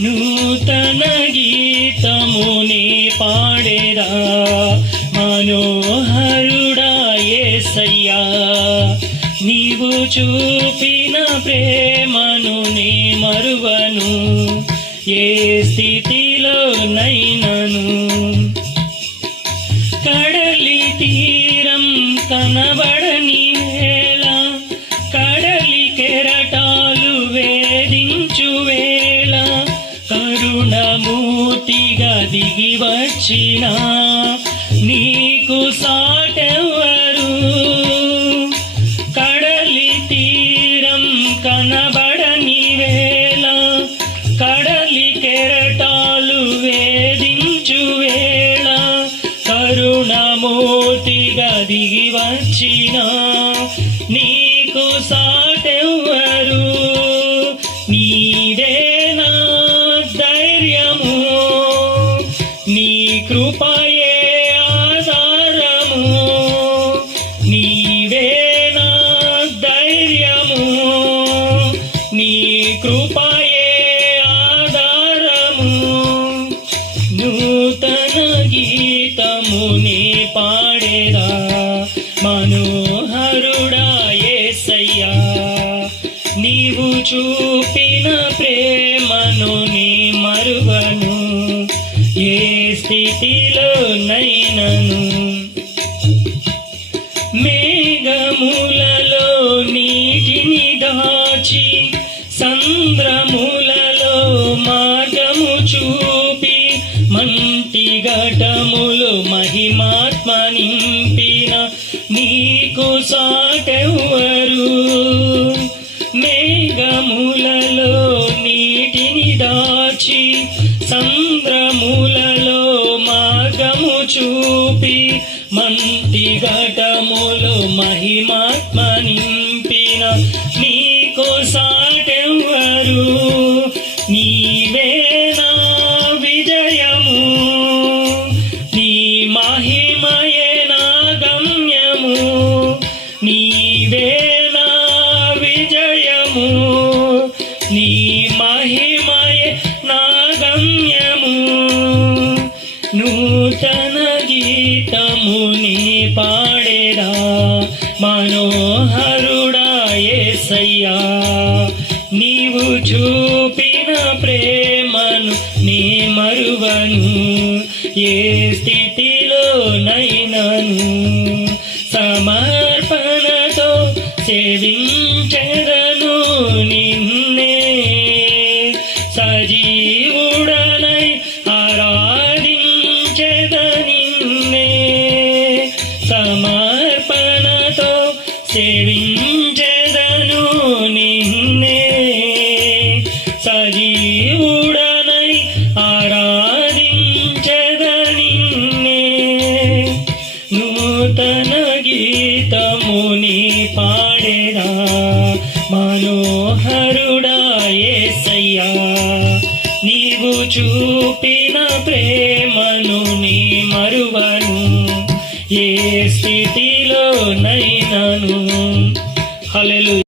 నూతన గీతముని పాడేదా మనోహరుడా ఏసయ్యా నీవు చూపిన ప్రేమను నీ మరువను ఏ స్థితిలో నైనను కడలి తీరం కనబడని తిరిగి వచ్చిన నీకు సాటెవరు కడలి తీరం కనబడని వేళ కడలి కెరటాలు వేధించు వేళ కరుణమూర్తిగా దిగి వచ్చిన నీకు సాటెవ్వరు కృపయే ఆధారము. నీవే నా ధైర్యము. నీ కృపయే ఆధారము. నూతన గీతముని పాడేదా మనోహరుడా ఏసయ్యా. నీవు చూపిన ప్రేమను నీ మరువను ఏ స్థితిలో నైనను మేఘములలో నీటిని దాచి సంద్రములలో మార్గము చూపి మంటి ఘటములు మహిమాత్మ నింపిన నీకు సాటెవరు మేఘములలో చూపి మంటి ఘటములు మహిమాత్మ నింపిన నీకు సాటెవ్వరు. నీవేనా విజయము. నీ మహిమయే నా గమ్యము. నీవేనా విజయము. నీ మహిమయే నా గమ్యము. నూతన నామముని పాడేరా మనోహరుడా ఏసయ్యా. నీవు చూపిన ప్రేమను నీ మరువను ఏ స్థితిలో నైనను సమర్పణతో సేవించదను నిన్నే. సజీవుడా సమర్పణతో సేవించదను నిన్నే. సజీవుడనై ఆరాధించద నూతన గీతముని పాడేదా మనోహరుడా ఏసయ్యా నీవు చూపిన ప్రేమను నీ మరువను ఏ స్థితిలో నైనను హల్లెలూయా.